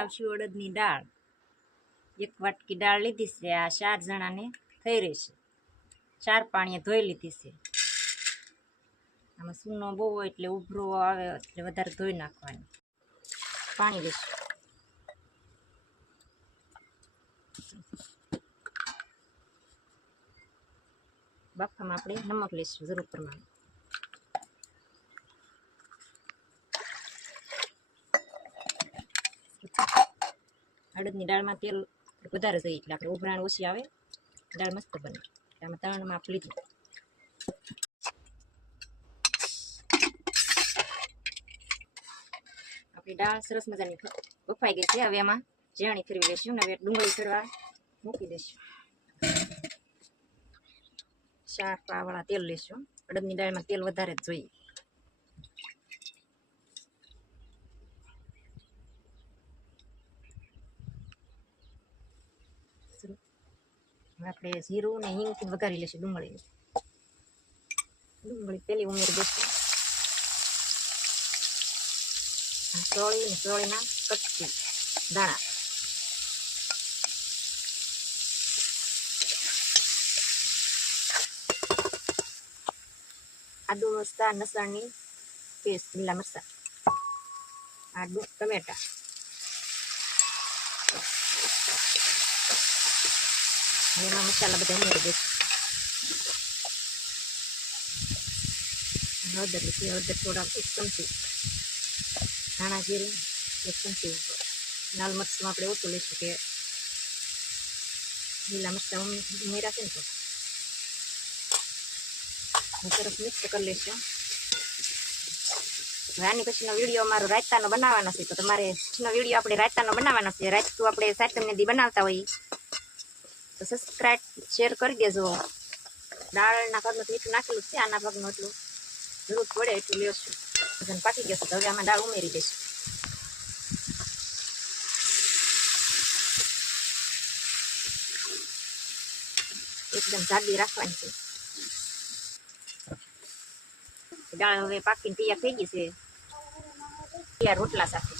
આવશું અડદની દાળ, 1 વાટકી દાળ લીધી છે. આ 4 જણાને થઈ રહેશે. 4 પાણીએ ધોઈ લીધી છે. આમાં સૂનો બહુ હોય એટલે ઉભરો આવે એટલે વધારે ધોઈ નાખવાની. પાણી લઈશું. બાફામાં આપણે નમક લઈશું જરૂર પ્રમાણે. અડદની દાળમાં તેલ વધારે જોઈએ એટલે આપણે ઉભરાણ ઓછી આવે, દાળ મસ્ત બને. આમાં 3 માપ લીધું. આપણી દાળ સરસ મજાની બફાઈ ગઈ છે. હવે એમાં ઝેણી ફેરવી લઈશું ને હવે ડુંગળી ફેરવા મૂકી દઈશું. 4 પાવાળા તેલ લઈશું. અડદની દાળમાં તેલ વધારે જ જોઈએ. આપણે જીરું ને હિંગથી વઘારી લઈશું ડુંગળી. ડુંગળી પેલી ઉમેરી દઈશું. સોળીના કટકી દાણા. આદુ મરચાં લસણની પેસ્ટ, લીલા મરચાં, આદુ ટમેટા, એમાં મસાલા બધા ઉમેરી દઈશું. હળદર લીધી, હળદર થોડા 1 ચમચી, ધાણા જીરું 1 ચમચી, લાલ મરચું આપણે ઓછું લઈશું કે લીલા મરચાં ઉમેર્યા છે ને તો. સરસ મિક્સ કરી લઈશું. આની પછીનો વિડીયો અમારો રાયતાનો બનાવવાનો છે, તો તમારે પછીનો વિડીયો આપણે રાયતાનો બનાવવાનો છે. રાયતું આપણે સાતમને દી બનાવતા હોઈએ તો સબસ્ક્રાઈબ શેર કરી દેજો. દાળના ભાગનું મીઠું નાખેલું છે, આના ભાગનું એટલું જરૂર પડે એટલું લેશું. વજન પાકી જશે તો હવે આમાં દાળ ઉમેરી દઈશું. એકદમ જાડી રાખવાની છે. દાળ હવે પાકીને તૈયાર થઈ ગઈ છે. તૈયાર રોટલા સાથે